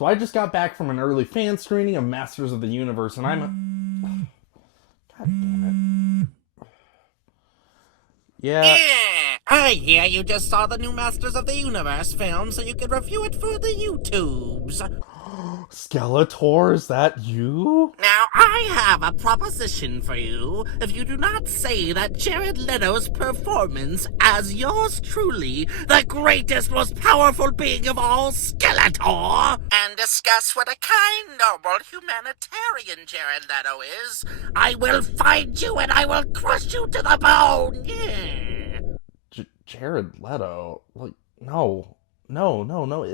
So I just got back from an early fan screening of Masters of the Universe, and God damn it. Yeah. I hear you just saw the new Masters of the Universe film so you could review it for the YouTubes. Skeletor, is that you? Now, I have a proposition for you if you do not say that Jared Leto's performance as yours truly, the greatest, most powerful being of all, Skeletor, and discuss what a kind, noble, humanitarian Jared Leto is, I will find you and I will crush you to the bone, yeah. Jared Leto? Like, no. No.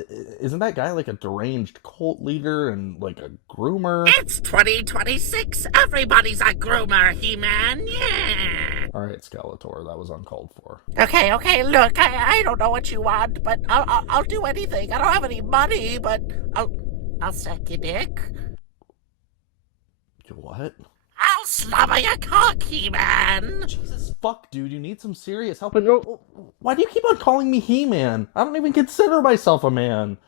Isn't that guy like a deranged cult leader and like a groomer? It's 2026. Everybody's a groomer, He-Man. Yeah. Alright, Skeletor, that was uncalled for. Okay. Look, I don't know what you want, but I'll do anything. I don't have any money, but I'll suck your dick. What? I'll slobber your cock, He-Man. Jesus fuck, dude, you need some serious help. And why do you keep on calling me He-Man? I don't even consider myself a man.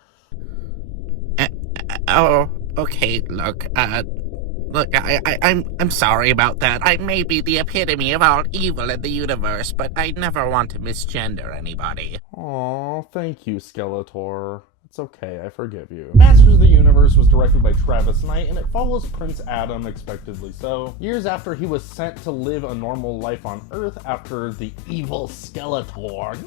Okay, look, I'm sorry about that. I may be the epitome of all evil in the universe, but I never want to misgender anybody. Aw, thank you, Skeletor. It's okay, I forgive you. Masters of the Universe was directed by Travis Knight, and it follows Prince Adam, expectedly so, years after he was sent to live a normal life on Earth after the evil Skeletor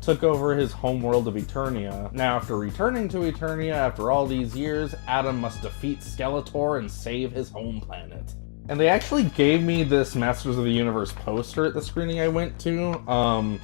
took over his homeworld of Eternia. Now, after returning to Eternia after all these years, Adam must defeat Skeletor and save his home planet. And they actually gave me this Masters of the Universe poster at the screening I went to.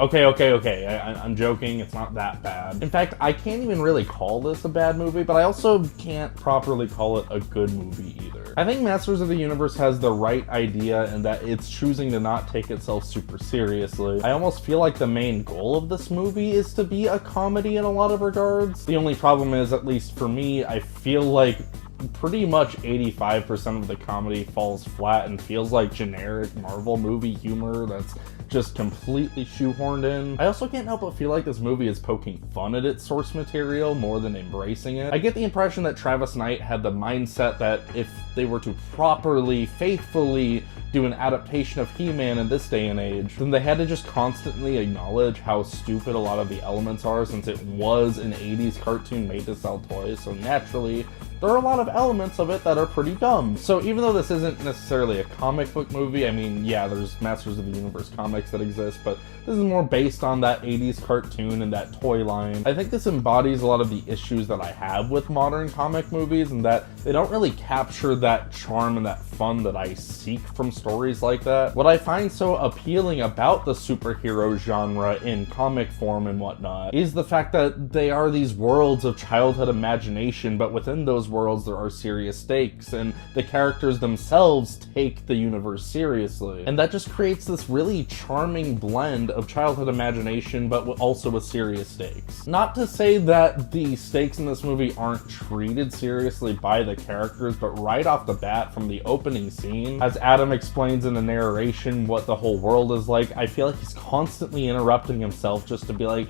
Okay. I'm joking. It's not that bad. In fact, I can't even really call this a bad movie, but I also can't properly call it a good movie either. I think Masters of the Universe has the right idea in that it's choosing to not take itself super seriously. I almost feel like the main goal of this movie is to be a comedy in a lot of regards. The only problem is, at least for me, I feel like pretty much 85% of the comedy falls flat and feels like generic Marvel movie humor that's just completely shoehorned in. I also can't help but feel like this movie is poking fun at its source material more than embracing it. I get the impression that Travis Knight had the mindset that if they were to properly, faithfully do an adaptation of He-Man in this day and age, then they had to just constantly acknowledge how stupid a lot of the elements are, since it was an 80s cartoon made to sell toys, so naturally there are a lot of elements of it that are pretty dumb. So even though this isn't necessarily a comic book movie, I mean, yeah, there's Masters of the Universe comics that exist, but this is more based on that 80s cartoon and that toy line. I think this embodies a lot of the issues that I have with modern comic movies, and that they don't really capture that charm and that fun that I seek from stories like that. What I find so appealing about the superhero genre in comic form and whatnot is the fact that they are these worlds of childhood imagination, but within those worlds there are serious stakes, and the characters themselves take the universe seriously. And that just creates this really charming blend of childhood imagination, but also with serious stakes. Not to say that the stakes in this movie aren't treated seriously by the characters, but right off the bat from the opening scene, as Adam explains in the narration what the whole world is like, I feel like he's constantly interrupting himself just to be like,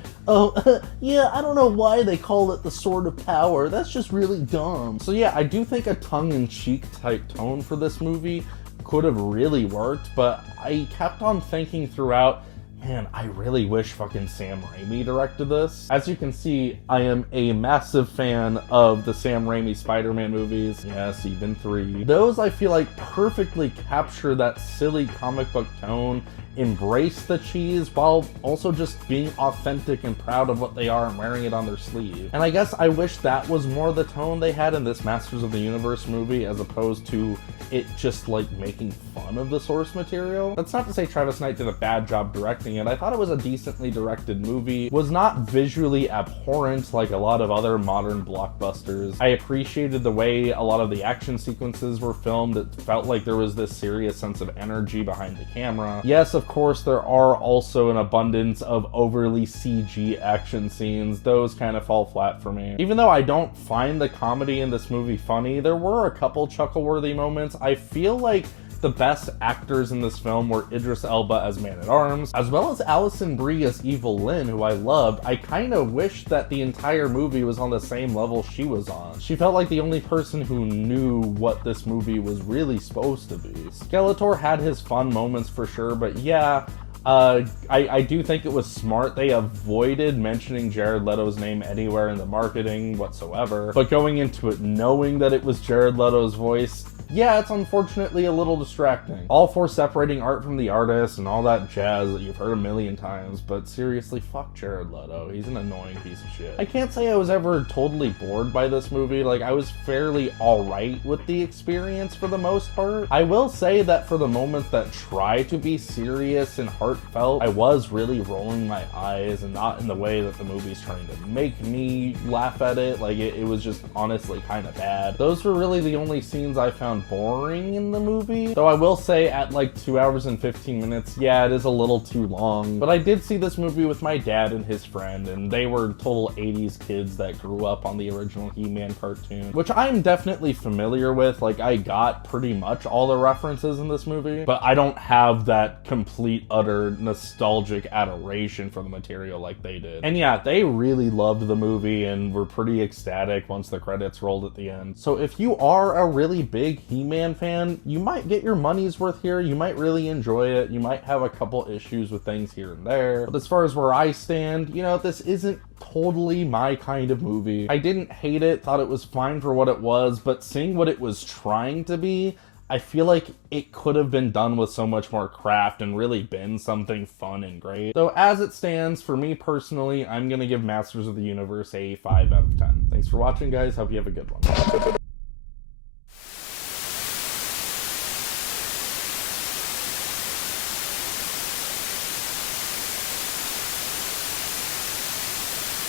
yeah, I don't know why they call it the Sword of Power, that's just really dumb. So yeah, I do think a tongue-in-cheek type tone for this movie could have really worked, but I kept on thinking throughout, man, I really wish fucking Sam Raimi directed this. As you can see, I am a massive fan of the Sam Raimi Spider-Man movies. Yes, even 3. Those I feel like perfectly capture that silly comic book tone, embrace the cheese while also just being authentic and proud of what they are and wearing it on their sleeve. And I guess I wish that was more the tone they had in this Masters of the Universe movie, as opposed to it just like making fun of the source material. That's not to say Travis Knight did a bad job directing it. I thought it was a decently directed movie. It was not visually abhorrent like a lot of other modern blockbusters. I appreciated the way a lot of the action sequences were filmed. It felt like there was this serious sense of energy behind the camera. Yes, of course, there are also an abundance of overly CG action scenes. Those kind of fall flat for me. Even though I don't find the comedy in this movie funny, there were a couple chuckle-worthy moments. I feel like the best actors in this film were Idris Elba as Man-at-Arms, as well as Alison Brie as Evil Lynn, who I loved. I kind of wished that the entire movie was on the same level she was on. She felt like the only person who knew what this movie was really supposed to be. Skeletor had his fun moments for sure, but yeah, I do think it was smart they avoided mentioning Jared Leto's name anywhere in the marketing whatsoever, but going into it knowing that it was Jared Leto's voice, yeah, it's unfortunately a little distracting. All for separating art from the artist and all that jazz that you've heard a million times, but seriously, fuck Jared Leto. He's an annoying piece of shit. I can't say I was ever totally bored by this movie. Like, I was fairly alright with the experience for the most part. I will say that for the moments that try to be serious and heartfelt, I was really rolling my eyes, and not in the way that the movie's trying to make me laugh at it. Like, it was just honestly kind of bad. Those were really the only scenes I found boring in the movie. Though I will say at like 2 hours and 15 minutes, yeah, it is a little too long. But I did see this movie with my dad and his friend, and they were total 80s kids that grew up on the original He-Man cartoon, which I'm definitely familiar with. Like, I got pretty much all the references in this movie, but I don't have that complete, utter nostalgic adoration for the material like they did. And yeah, they really loved the movie and were pretty ecstatic once the credits rolled at the end. So if you are a really big He-Man fan, you might get your money's worth here. You might really enjoy it. You might have a couple issues with things here and there. But as far as where I stand, you know, this isn't totally my kind of movie. I didn't hate it, thought it was fine for what it was, but seeing what it was trying to be, I feel like it could have been done with so much more craft and really been something fun and great. So as it stands, for me personally, I'm gonna give Masters of the Universe a 5 out of 10. Thanks for watching, guys. Hope you have a good one.